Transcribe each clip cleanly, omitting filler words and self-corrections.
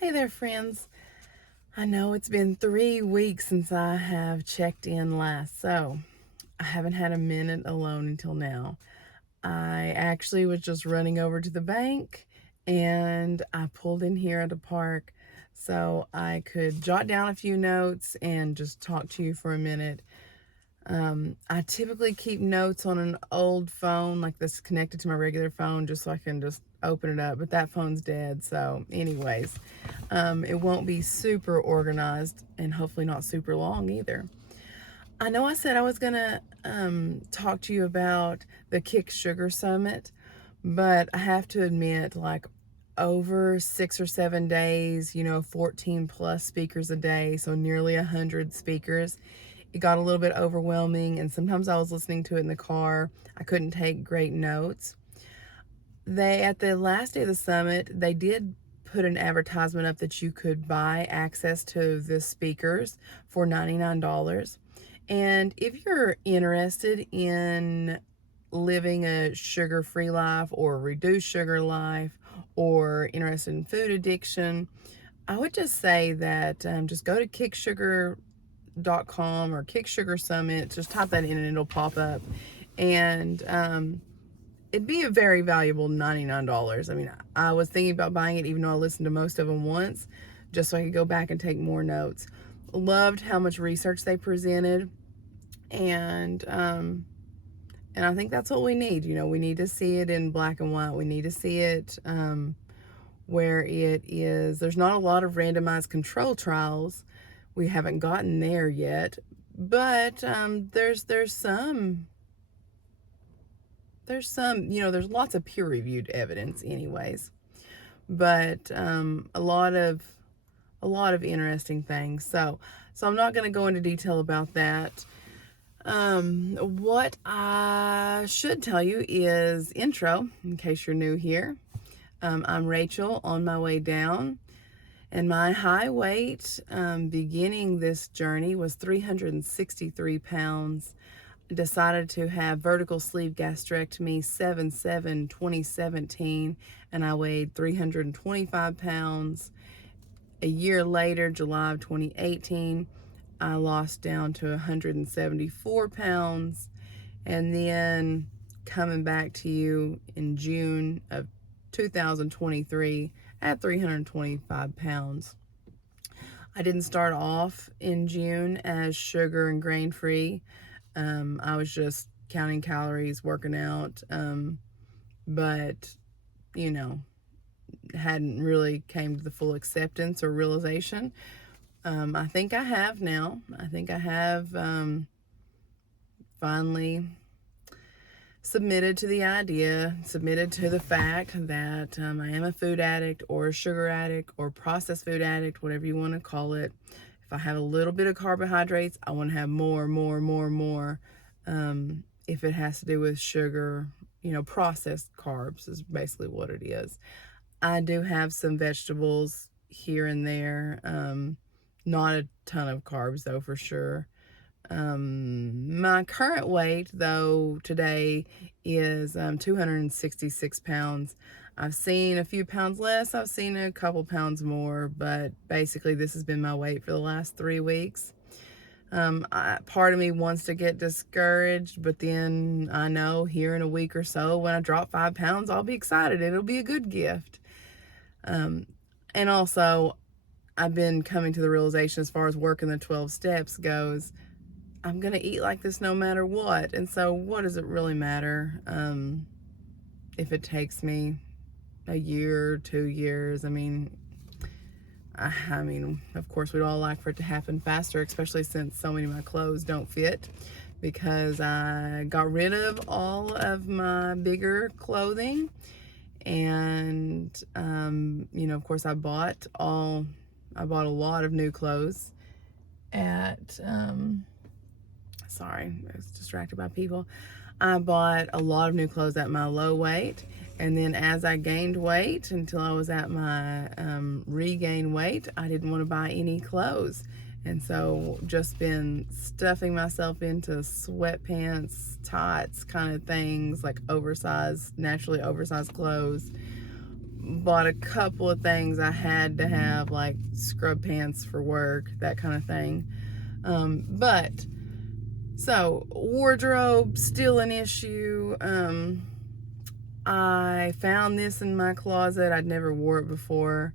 Hey there, friends. I know it's been 3 weeks since I have checked in last, so I haven't had a minute alone until now. I actually was just running over to the bank and I pulled in here at the park so I could jot down a few notes and just talk to you for a minute. I typically keep notes on an old phone like this connected to my regular phone just so I can just open it up, but that phone's dead. So anyways, it won't be super organized and hopefully not super long either. I know I said I was gonna talk to you about the Kick Sugar Summit, but I have to admit, like, over 6 or 7 days, 14 plus speakers a day, so nearly 100 speakers. It got a little bit overwhelming, and sometimes I was listening to it in the car. I couldn't take great notes. At the last day of the summit, they did put an advertisement up that you could buy access to the speakers for $99. And if you're interested in living a sugar-free life or a reduced sugar life or interested in food addiction, I would just say that just go to kicksugar.com or Kick Sugar Summit. Just type that in and it'll pop up. And it'd be a very valuable $99. I mean, I was thinking about buying it even though I listened to most of them once, just so I could go back and take more notes. Loved how much research they presented, and I think that's what we need. We need to see it in black and white. We need to see it where it is. There's not a lot of randomized control trials. We haven't gotten there yet, but there's some. There's lots of peer-reviewed evidence anyways, but a lot of interesting things. So I'm not going to go into detail about that. What I should tell you is intro, in case you're new here. I'm Rachel on my way down, and my high weight beginning this journey was 363 pounds. Decided to have vertical sleeve gastrectomy 7/7/2017, and I weighed 325 pounds. A year later, July of 2018, I lost down to 174 pounds, and then coming back to you in June of 2023 at 325 pounds. I didn't start off in June as sugar and grain free. I was just counting calories, working out, but, hadn't really came to the full acceptance or realization. I think I have now. I think I have finally submitted to the idea, submitted to the fact that I am a food addict or a sugar addict or processed food addict, whatever you want to call it. If I have a little bit of carbohydrates, I want to have more. If it has to do with sugar, processed carbs is basically what it is. I do have some vegetables here and there. Not a ton of carbs, though, for sure. My current weight, though, today is 266 pounds. I've seen a few pounds less, I've seen a couple pounds more, but basically this has been my weight for the last 3 weeks. Part of me wants to get discouraged, but then I know here in a week or so, when I drop 5 pounds, I'll be excited. It'll be a good gift. And also, I've been coming to the realization as far as working the 12 steps goes, I'm going to eat like this no matter what. And so what does it really matter if it takes me a year, 2 years? I mean, of course, we'd all like for it to happen faster, especially since so many of my clothes don't fit, because I got rid of all of my bigger clothing. And, of course, I bought a lot of new clothes at, sorry, I was distracted by people. I bought a lot of new clothes at my low weight, and then as I gained weight until I was at my regain weight, I didn't want to buy any clothes. And so just been stuffing myself into sweatpants, tights kind of things, like naturally oversized clothes. bought a couple of things I had to have, like scrub pants for work, that kind of thing. But so wardrobe still an issue. I found this in my closet. I'd never wore it before.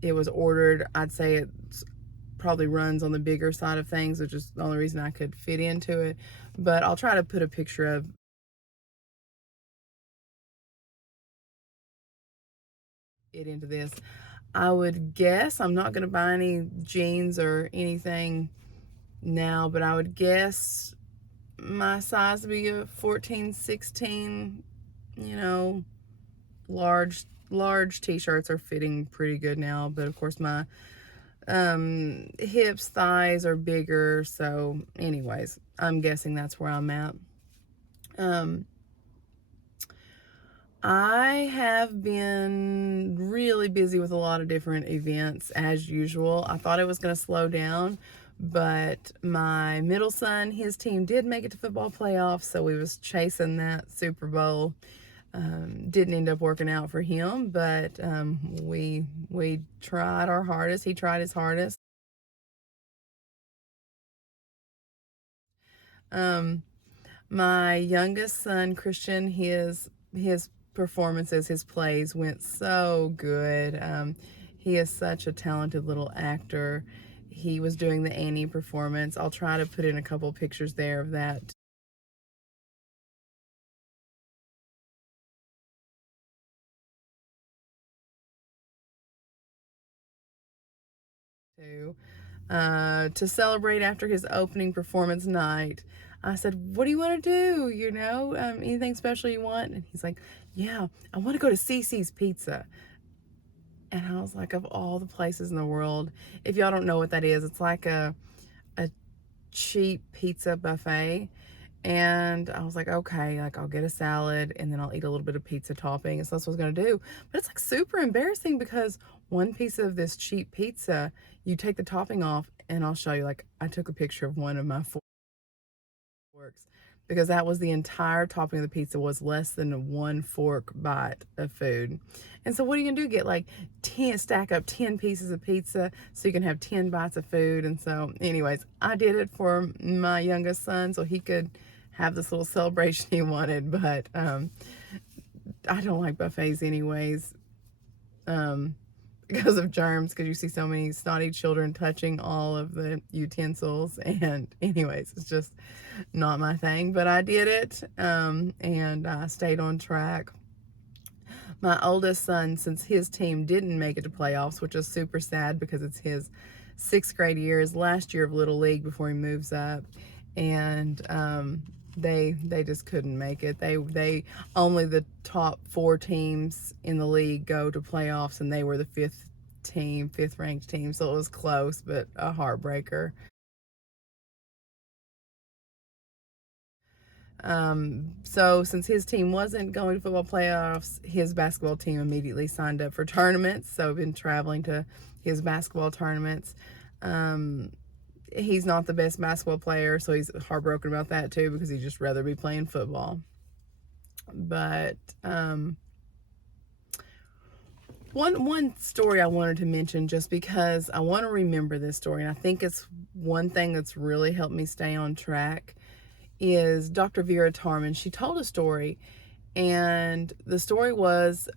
It was ordered. I'd say it probably runs on the bigger side of things, which is the only reason I could fit into it. But I'll try to put a picture of it into this. I would guess, I'm not going to buy any jeans or anything now, but I would guess my size would be a 14, 16. You know, large t-shirts are fitting pretty good now, but of course my hips, thighs are bigger, so anyways, I'm guessing that's where I'm at. I have been really busy with a lot of different events as usual. I thought it was going to slow down, but my middle son, his team did make it to football playoffs, so we was chasing that Super Bowl. Didn't end up working out for him, but we tried our hardest. He tried his hardest. Um, my youngest son, Christian, his performances, his plays went so good. He is such a talented little actor. He was doing the Annie performance. I'll try to put in a couple pictures there of that too. To celebrate after his opening performance night, I said, "What do you want to do? You know, anything special you want?" And he's like, "Yeah, I want to go to CC's Pizza." And I was like, of all the places in the world, if y'all don't know what that is, it's like a cheap pizza buffet. And I was like, okay, like I'll get a salad and then I'll eat a little bit of pizza topping. And so that's what I was gonna do. But it's like super embarrassing because one piece of this cheap pizza, you take the topping off, and I'll show you, like I took a picture of one of my forks because that was the entire topping of the pizza, was less than one fork bite of food. And so what are you gonna do? Get like 10, stack up 10 pieces of pizza so you can have 10 bites of food. And so anyways, I did it for my youngest son so he could have this little celebration he wanted. But I don't like buffets anyways. Because of germs, because you see so many snotty children touching all of the utensils. And anyways, it's just not my thing, but I did it, and I stayed on track. My oldest son, since his team didn't make it to playoffs, which is super sad because it's his sixth grade year, his last year of Little League before he moves up, and they just couldn't make it. They only the top 4 teams in the league go to playoffs, and they were the fifth ranked team, so it was close, but a heartbreaker. So since his team wasn't going to football playoffs, his basketball team immediately signed up for tournaments. So I've been traveling to his basketball tournaments. Um, he's not the best basketball player, so he's heartbroken about that too because he'd just rather be playing football. But one story I wanted to mention, just because I want to remember this story, and I think it's one thing that's really helped me stay on track, is Dr. Vera Tarman. She told a story, and the story was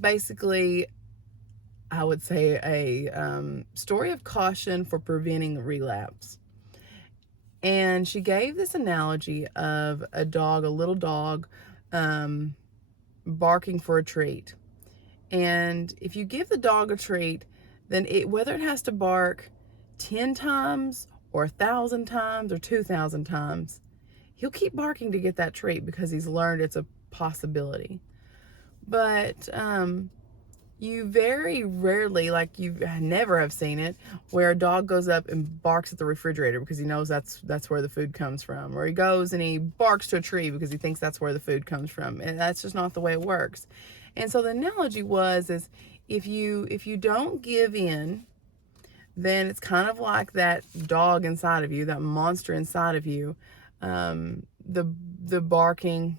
basically, I would say, a story of caution for preventing relapse. And she gave this analogy of a dog, a little dog, barking for a treat. And if you give the dog a treat, then whether it has to bark 10 times or 1,000 times or 2,000 times, he'll keep barking to get that treat because he's learned it's a possibility. But you very rarely, like you never have seen it, where a dog goes up and barks at the refrigerator because he knows that's where the food comes from, or he goes and he barks to a tree because he thinks that's where the food comes from, and that's just not the way it works. And so the analogy is if you don't give in, then it's kind of like that dog inside of you, that monster inside of you, the barking,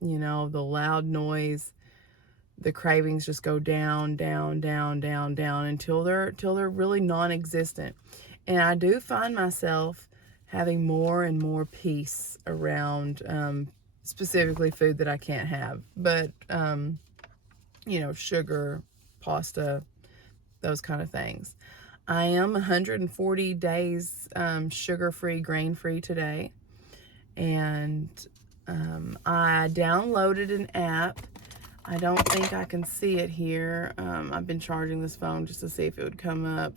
the loud noise, the cravings just go down, down, down, down, down until they're really non-existent. And I do find myself having more and more peace around specifically food that I can't have, but sugar, pasta, those kind of things. I am 140 days sugar-free, grain-free today, and I downloaded an app. I don't think I can see it here. I've been charging this phone just to see if it would come up.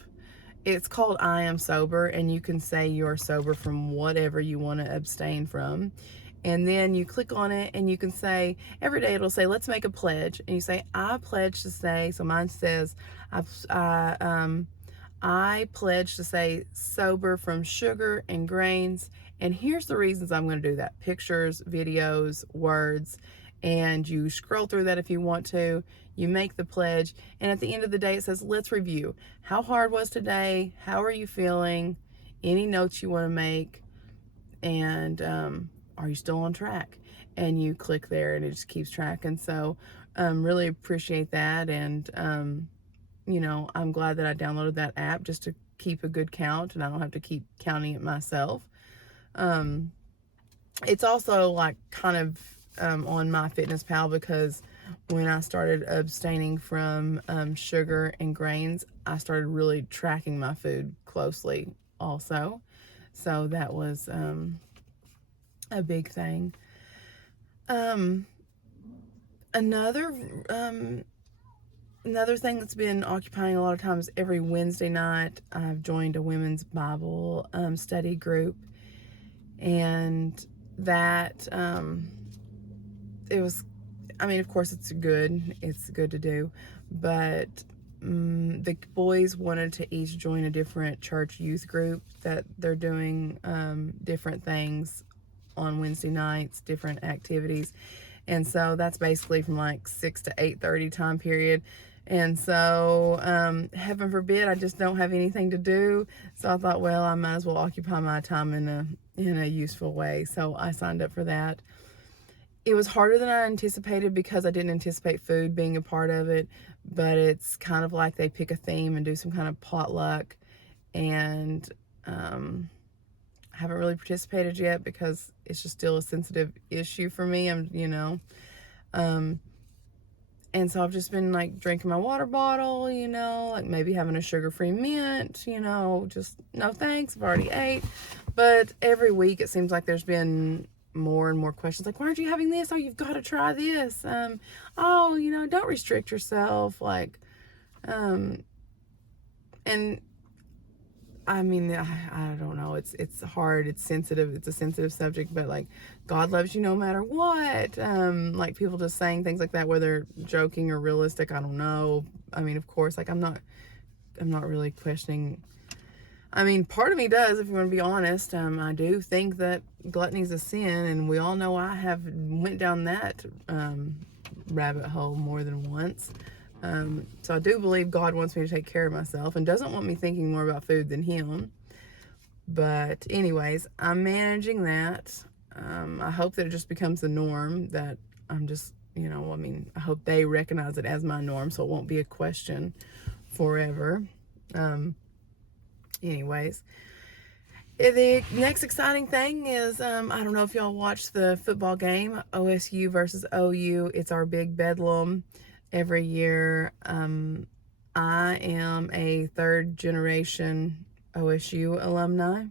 It's called I Am Sober, and you can say you're sober from whatever you want to abstain from. And then you click on it, and you can say, every day it'll say, let's make a pledge. And you say, I pledge to say, so mine says, I pledge to say sober from sugar and grains. And here's the reasons I'm going to do that: pictures, videos, words. And you scroll through that if you want to. You make the pledge. And at the end of the day, it says, let's review. How hard was today? How are you feeling? Any notes you want to make? And are you still on track? And you click there, and it just keeps track. And so really appreciate that. And I'm glad that I downloaded that app just to keep a good count, and I don't have to keep counting it myself. It's also like kind of on MyFitnessPal, because when I started abstaining from sugar and grains, I started really tracking my food closely also. So that was a big thing. Another thing that's been occupying a lot of times, every Wednesday night, I've joined a women's Bible study group, and that it was, of course it's good to do, but the boys wanted to each join a different church youth group that they're doing different things on Wednesday nights, different activities. And so that's basically from like 6 to 8:30 time period. And so heaven forbid I just don't have anything to do. So I thought, well, I might as well occupy my time in a useful way. So I signed up for that. It was harder than I anticipated because I didn't anticipate food being a part of it, but it's kind of like they pick a theme and do some kind of potluck. And I haven't really participated yet because it's just still a sensitive issue for me. And so I've just been like drinking my water bottle, like maybe having a sugar-free mint, just no thanks, I've already ate. But every week it seems like there's been more and more questions like, why aren't you having this? Oh, you've got to try this. Don't restrict yourself. Like, and I don't know. It's hard. It's sensitive. It's a sensitive subject, but like, God loves you no matter what. Like people just saying things like that, whether joking or realistic, I don't know. Of course, like I'm not really questioning. Part of me does, if you want to be honest. I do think that gluttony is a sin, and we all know I have went down that rabbit hole more than once. So I do believe God wants me to take care of myself and doesn't want me thinking more about food than Him. But anyways, I'm managing that. I hope that it just becomes the norm, that I'm just, I hope they recognize it as my norm so it won't be a question forever. Anyways, the next exciting thing is, I don't know if y'all watch the football game, OSU versus OU. It's our big bedlam every year. I am a third generation OSU alumni.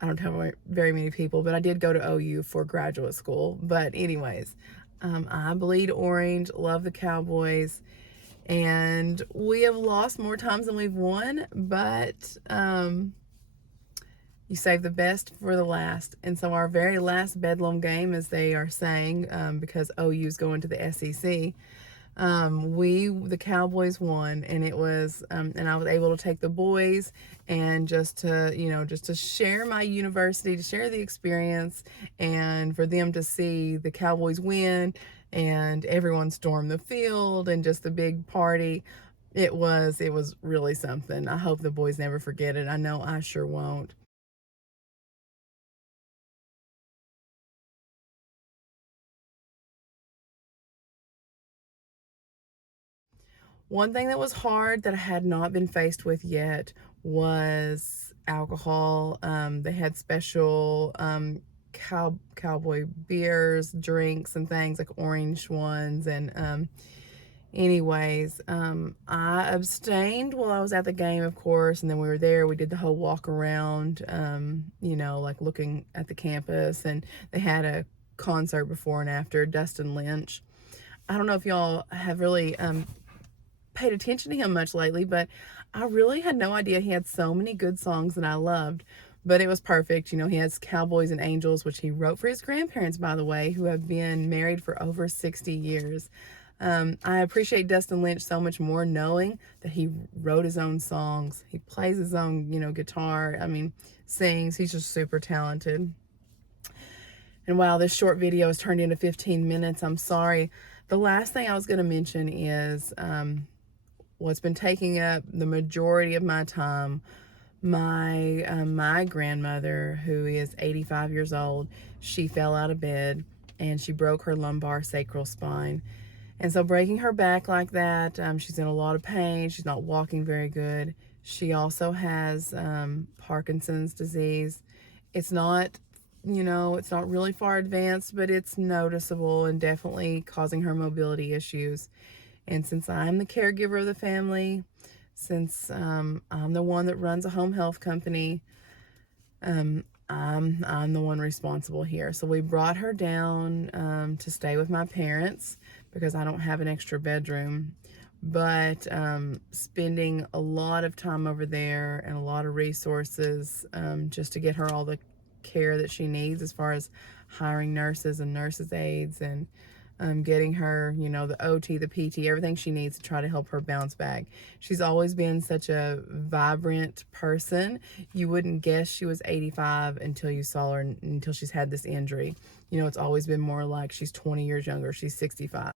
I don't tell very many people, but I did go to OU for graduate school. But anyways, I bleed orange, love the Cowboys, and we have lost more times than we've won, but you save the best for the last. And so our very last bedlam game, as they are saying, because OU is going to the SEC, the Cowboys won, and it was, and I was able to take the boys and just to share my university, to share the experience, and for them to see the Cowboys win and everyone storm the field and just the big party. It was really something. I hope the boys never forget it. I know I sure won't. One thing that was hard that I had not been faced with yet was alcohol. They had special cowboy beers, drinks, and things like orange ones. And anyways, I abstained while I was at the game, of course. And then we were there. We did the whole walk around, you know, like looking at the campus. And they had a concert before and after, Dustin Lynch. I don't know if y'all have really paid attention to him much lately, but I really had no idea he had so many good songs that I loved. But it was perfect. You know, he has Cowboys and Angels, which he wrote for his grandparents, by the way, who have been married for over 60 years. I appreciate Dustin Lynch so much more knowing that he wrote his own songs. He plays his own, you know, guitar. I mean, sings. He's just super talented. And wow, this short video has turned into 15 minutes. I'm sorry. The last thing I was going to mention is what's been taking up the majority of my time. My grandmother, who is 85 years old, she fell out of bed and she broke her lumbar sacral spine. And so breaking her back like that, she's in a lot of pain. She's not walking very good. She also has Parkinson's disease. It's not, you know, it's not really far advanced, but it's noticeable and definitely causing her mobility issues. And since I'm the caregiver of the family, since I'm the one that runs a home health company, I'm the one responsible here. So we brought her down to stay with my parents because I don't have an extra bedroom. But spending a lot of time over there and a lot of resources just to get her all the care that she needs, as far as hiring nurses and nurses aides and getting her, you know, the OT, the PT, everything she needs to try to help her bounce back. She's always been such a vibrant person. You wouldn't guess she was 85 until you saw her, until she's had this injury. You know, it's always been more like she's 20 years younger. She's 65.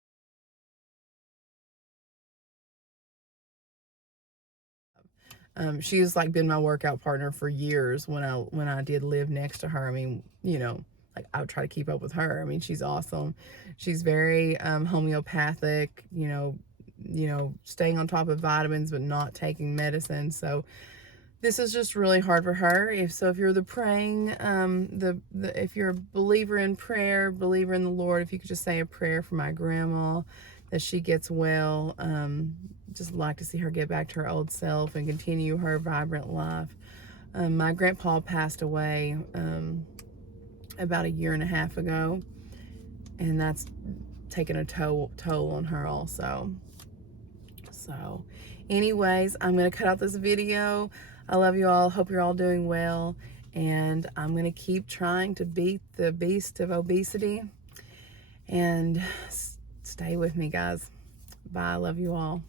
She's like been my workout partner for years when I did live next to her. I mean, you know, like I would try to keep up with her. I mean, she's awesome. She's very homeopathic, you know, staying on top of vitamins but not taking medicine. So this is just really hard for her. If you're the praying, if you're a believer in prayer, believer in the Lord, if you could just say a prayer for my grandma that she gets well. Just like to see her get back to her old self and continue her vibrant life. My grandpa passed away about 1.5 years ago, and that's taken a toll on her also. So anyways, I'm going to cut out this video. I love you all. Hope you're all doing well. And I'm going to keep trying to beat the beast of obesity. And stay with me, guys. Bye. I love you all.